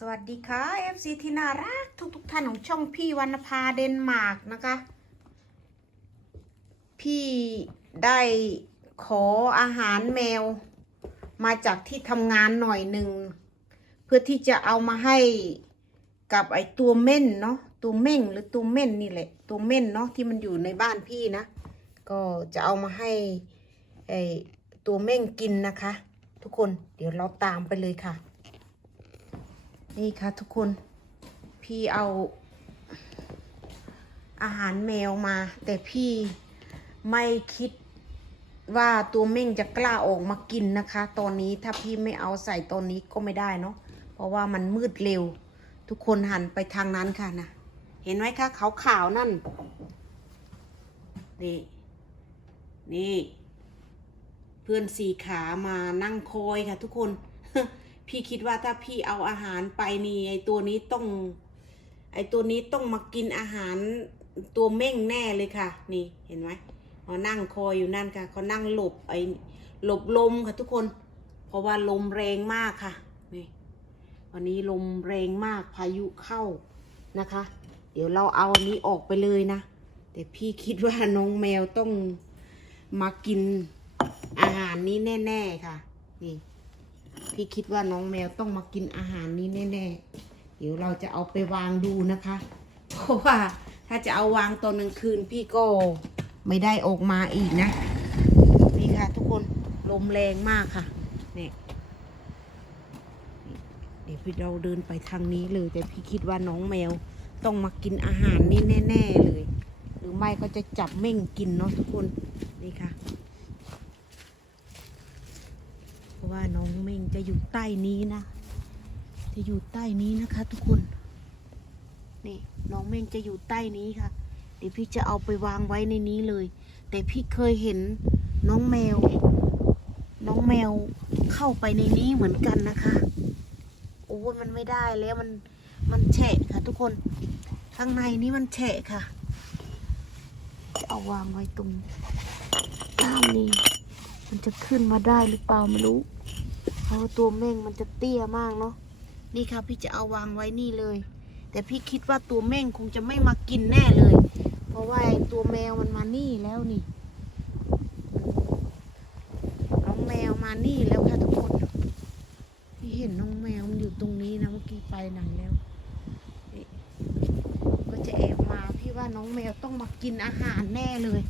สวัสดีค่ะ FC ที่น่ารักทุกทุกท่านของช่องพี่วรรณภาเดนมาร์กนะคะ พี่ได้ขออาหารแมวมาจากที่ทำงานหน่อยหนึ่ง เพื่อที่จะเอามาให้กับไอตัวเม่นเนาะตัวเม่งหรือตัวเม่นนี่แหละ ตัวเม่นเนาะที่มันอยู่ในบ้านพี่นะ ก็จะเอามาให้ไอตัวเม่งกินนะคะ ทุกคนเดี๋ยวเราตามไปเลยค่ะ นี่ค่ะทุกคน พี่เอา อาหารแมวมา แต่พี่ไม่คิดว่าตัวเม่งจะกล้าออกมากินนะคะ ตอนนี้ถ้าพี่ไม่เอาใส่ตอนนี้ก็ไม่ได้เนาะเพราะว่ามันมืดเร็ว ทุกคนหันไปทางนั้นค่ะนะเห็นไหมคะขาวขาวๆนั่น นี่ นี่ เพื่อนสี่ขามานั่งคอยค่ะทุกคน พี่คิดว่าถ้าพี่เอาอาหารไปนี่ไอตัวนี้ต้อง ไอตัวนี้ต้องมากินอาหารตัวเม่งแน่เลยค่ะ นี่เห็นไหมเขานั่งคอยอยู่นั่นค่ะเขานั่งหลบไอหลบลมค่ะทุกคน เพราะว่าลมแรงมากค่ะนี่วันนี้ลมแรงมากพายุเข้านะคะ เดี๋ยวเราเอาอันนี้ออกไปเลยนะ แต่พี่คิดว่าน้องแมวต้องมากินอาหารนี้แน่ ๆ ค่ะ นี่ พี่คิดว่าน้องแมวต้องมากินอาหารนี้แน่ๆ เดี๋ยวเราจะเอาไปวางดูนะคะ เพราะว่าถ้าจะเอาวางตอนกลางคืนพี่ก็ไม่ได้ออกมาอีกนะ นี่ค่ะทุกคนลมแรงมากค่ะเนี่ยเดี๋ยวพี่เราเดินไปทางนี้เลย แต่พี่คิดว่าน้องแมวต้องมากินอาหารนี้แน่ ๆ เลย หรือไม่ก็จะจับเม่งกินเนาะทุกคนนี่ค่ะ เพ ราะว่าน้องเม่งจะอยู่ใต้นี้นะ จะอยู่ใต้นี้นะคะ ทุกคน นี่น้องเม่งจะอยู่ใต้นี้ค่ะ เดี๋ยวพี่จะเอาไปวางไว้ในนี้เลย แต่พี่เคยเห็นน้องแมว น้องแมวเข้าไปในนี้เหมือนกันนะคะ โอ้ยมันไม่ได้แล้วมันมันแฉะค่ะ ทุกคน ข้างในนี้มันแฉะค่ะจะเอาวางไว้ตรงด้านนี้มันจะขึ้นมาได้หรือเปล่าไม่รู้ เพราะตัวเม่งมันจะเตี้ยมากเนาะนี่ค่ะพี่จะเอาวางไว้นี่เลย แต่พี่คิดว่าตัวเม่งคงจะไม่มากินแน่เลย เพราะว่าตัวแมวมันมานี่แล้วนี่น้องแมวมานี่แล้วค่ะทุกคนพี่เห็นน้องแมวมันอยู่ตรงนี้นะเมื่อกี้ไปไหนแล้วก็จะแอบมาพี่ว่าน้องแมวต้องมากินอาหารแน่เลย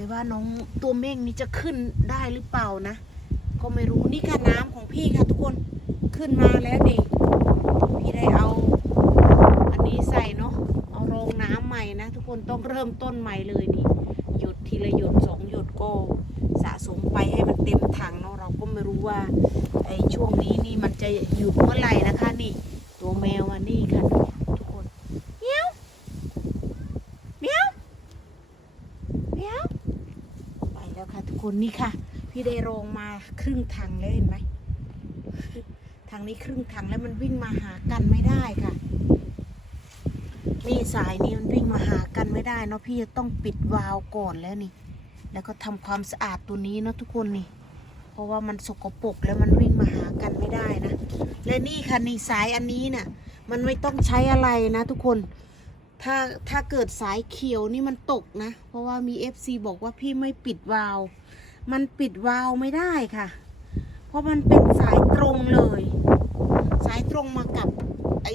แต่ว่าน้องตัวเม่งนี้จะขึ้นได้หรือเปล่านะ ก็ไม่รู้นี่ค่ะน้ำของพี่ค่ะทุกคนขึ้นมาแล้วนี่พี่ได้เอา อันนี้ใส่เนาะเอารองน้ำใหม่นะ ทุกคนต้องเริ่มต้นใหม่เลยนี่หยดทีละหยดสองหยดก็สะสมไปให้มันเต็มถังเนาะเราก็ไม่รู้ว่าไอ้ช่วงนี้นี่มันจะหยุดเมื่อไหร่นะคะนี่ ตัวแมวมานี่ค่ะทุกคนเมียวเมียวเมียว ไปแล้วค่ะ ทุกคนนี่ค่ะ พี่ได้โรงมาครึ่งทางแล้วเห็นไหมทางนี้ครึ่งทางแล้วมันวิ่งมาหากันไม่ได้ค่ะ นี่สายนี้มันวิ่งมาหากันไม่ได้เนาะพี่จะต้องปิดวาล์วก่อนแล้วนี่ แล้วก็ทำความสะอาดตัวนี้เนาะทุกคนนี่ เพราะว่ามันสกปรกแล้วมันวิ่งมาหากันไม่ได้นะ และนี่ค่ะนี่สายอันนี้น่ะ มันไม่ต้องใช้อะไรนะทุกคน ถ้าถ้าเกิดสายเขียวนี่มันตกนะ เพราะว่ามี FC บอกว่าพี่ไม่ปิดวาล์ว มันปิดวาล์วไม่ได้ค่ะ เพราะมันเป็นสายตรงเลย สายตรงมากับไอ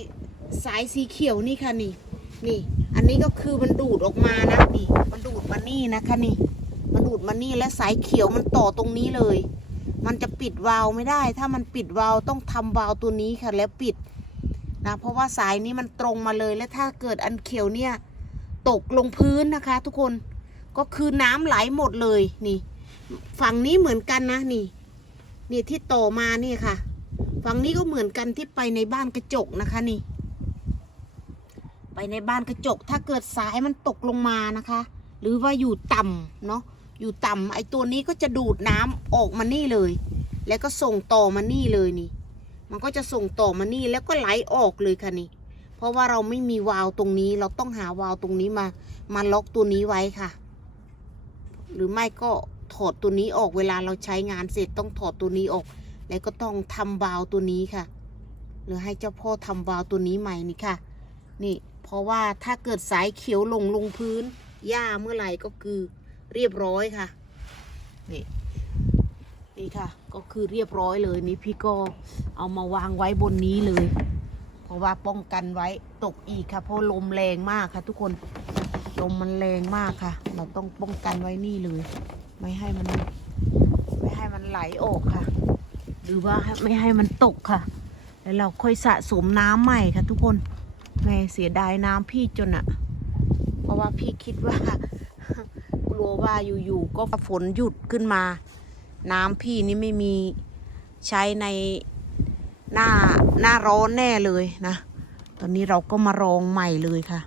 สายสีเขียวนี่ค่ะนี่ นี่ อันนี้ก็คือมันดูดออกมานะนี่มันดูดมานี่นะคะนี่มันดูดมานี่และสายเขียวมันต่อตรงนี้เลย มันจะปิดวาล์วไม่ได้ ถ้ามันปิดวาล์วต้องทำวาล์วตัวนี้ค่ะแล้วปิดนะเพราะว่าสายนี้มันตรงมาเลยและถ้าเกิดอันเขียวเนี่ย ตกลงพื้นนะคะ ทุกคนก็คือน้ำไหลหมดเลยนี่ ฝั่งนี้เหมือนกันนะนี่ นี่ที่ต่อมานี่ค่ะ ฝั่งนี้ก็เหมือนกันที่ไปในบ้านกระจกนะคะนี่ ไปในบ้านกระจก ถ้าเกิดสายมันตกลงมานะคะ หรือว่าอยู่ต่ำเนาะอยู่ต่ำไอตัวนี้ก็จะดูดน้ำออกมานี่เลย แล้วก็ส่งต่อมานี่เลยนี่ มันก็จะส่งต่อมานี่แล้วก็ไหลออกเลยค่ะนี่ เพราะว่าเราไม่มีวาล์วตรงนี้ เราต้องหาวาล์วตรงนี้มา มาล็อกตัวนี้ไว้ค่ะ หรือไม่ก็ ถอดตัวนี้ออกเวลาเราใช้งานเสร็จต้องถอดตัวนี้ออก แล้วก็ต้องทำวาล์วตัวนี้ค่ะ หรือให้เจ้าพ่อทำวาล์วตัวนี้ใหม่นี่ค่ะ นี่เพราะว่าถ้าเกิดสายเขียวลงลงพื้นหญ้าเมื่อไหร่ก็คือเรียบร้อยค่ะ นี่นี่ค่ะ ก็คือเรียบร้อยเลยนี่พี่ก็เอามาวางไว้บนนี้เลย เพราะว่าป้องกันไว้ตกอีกค่ะ เพราะลมแรงมากค่ะ ทุกคนลมมันแรงมากค่ะ เราต้องป้องกันไว้นี่เลย ไม่ให้มัน ไม่ให้มันไหลออกค่ะ หรือว่าไม่ให้มันตกค่ะ แล้วเราค่อยสะสมน้ำใหม่ค่ะ ทุกคนแม่เสียดายน้ำพี่จนอะเพราะว่าพี่คิดว่า กลัวว่าอยู่ๆก็ฝนหยุดขึ้นมา น้ำพี่นี่ไม่มีใช้ในหน้าหน้าร้อนแน่เลยนะ ตอนนี้เราก็มารองใหม่เลยค่ะ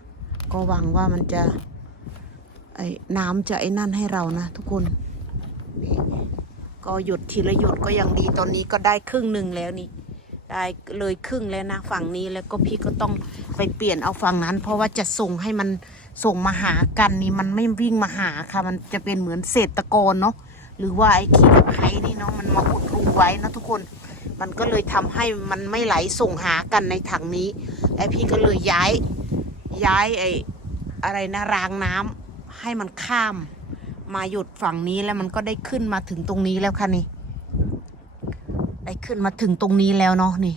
ก็หวังว่ามันจะไอ้น้ำจะไอ้นั่นให้เรานะทุกคน ก็หยดทีละหยดก็ยังดีตอนนี้ก็ได้ครึ่งหนึ่งแล้วนี่ ได้เลยครึ่งแล้วนะฝั่งนี้แล้วก็พี่ก็ต้องไปเปลี่ยนเอาฝั่งนั้น เพราะว่าจะส่งให้มันส่งมาหากันนี่มันไม่วิ่งมาหาค่ะ มันจะเป็นเหมือนเศษตะกอนเนาะหรือว่าไอ้ขี้ตะไคร้นี่เนาะมันมาอุดรูไว้นะทุกคนมันก็เลยทำให้มันไม่ไหลส่งหากันในถังนี้ไอ้พี่ก็เลยย้ายย้ายไอ้อะไรนะรางน้ำให้มันข้าม มาหยุดฝั่งนี้แล้วมันก็ได้ขึ้นมาถึงตรงนี้แล้วค่ะนี่ ได้ขึ้นมาถึงตรงนี้แล้วเนาะนี่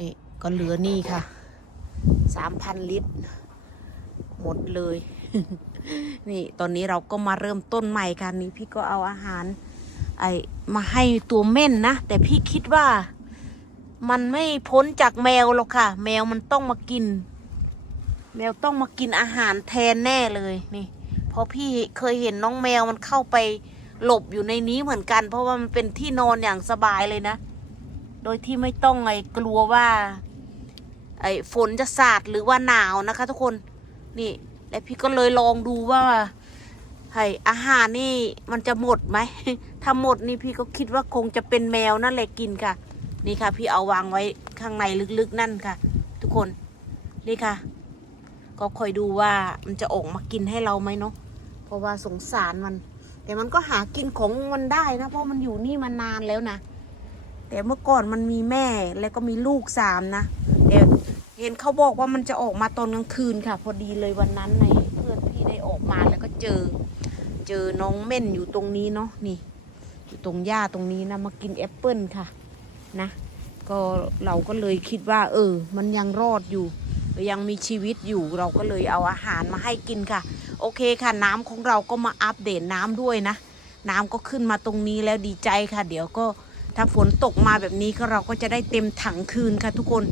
นี่ก็เหลือนี่ค่ะ สามพันลิตร หมดเลย นี่ตอนนี้เราก็มาเริ่มต้นใหม่ค่ะนี่พี่ก็เอาอาหาร ไอมาให้ตัวเม่นนะ แต่พี่คิดว่ามันไม่พ้นจากแมวหรอกค่ะ แมวมันต้องมากิน แมวต้องมากินอาหารแทนแน่เลยนี่ เพราะพี่เคยเห็นน้องแมวมันเข้าไปหลบอยู่ในนี้เหมือนกัน เพราะว่ามันเป็นที่นอนอย่างสบายเลยนะ โดยที่ไม่ต้องไอ้กลัวว่า ไอ้ฝนจะสาดหรือว่าหนาวนะคะ ทุกคนนี่ และพี่ก็เลยลองดูว่าไอ้อาหารนี่มันจะหมดไหมถ้าหมดนี่พี่ก็คิดว่าคงจะเป็นแมวนั่นแหละกินค่ะ นี่ค่ะ พี่เอาวางไว้ข้างในลึกๆนั่นค่ะ ทุกคนนี่ค่ะ ก็คอยดูว่ามันจะออกมากินให้เราไหมเนาะเพราะว่าสงสารมัน แต่มันก็หากินของมันได้นะเพราะมันอยู่นี่มานานแล้วนะแต่เมื่อก่อนมันมีแม่แล้วก็มีลูกสามนะแต่เห็นเขาบอกว่ามันจะออกมาตอนกลางคืนค่ะ พอดีเลยวันนั้นในเพื่อนพี่ได้ออกมาแล้วก็เจอ เจอน้องเม่นอยู่ตรงนี้เนาะนี่ อยู่ตรงหญ้าตรงนี้นะมากินแอปเปิลค่ะนะ ก็เราก็เลยคิดว่า เออ มันยังรอดอยู่ ยังมีชีวิตอยู่เราก็เลยเอาอาหารมาให้กินค่ะ โอเคค่ะ น้ำของเราก็มาอัปเดตน้ำด้วยนะ น้ำก็ขึ้นมาตรงนี้แล้วดีใจค่ะ เดี๋ยวก็ถ้าฝนตกมาแบบนี้ก็เราก็จะได้เต็มถังคืนค่ะ ทุกคน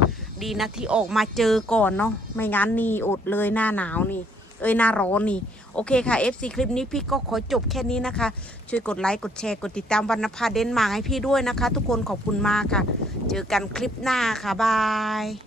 ดีนะที่ออกมาเจอก่อนเนาะไม่งั้นนี่อดเลยหน้าหนาวนี่เอ้ยหน้าร้อนนี่ โอเคค่ะ FC คลิปนี้พี่ก็ขอจบแค่นี้นะคะ ช่วยกดไลค์ กดแชร์ กดติดตามวรรณภาเดนมาร์กให้พี่ด้วยนะคะ ทุกคนขอบคุณมากค่ะ เจอกันคลิปหน้าค่ะ บาย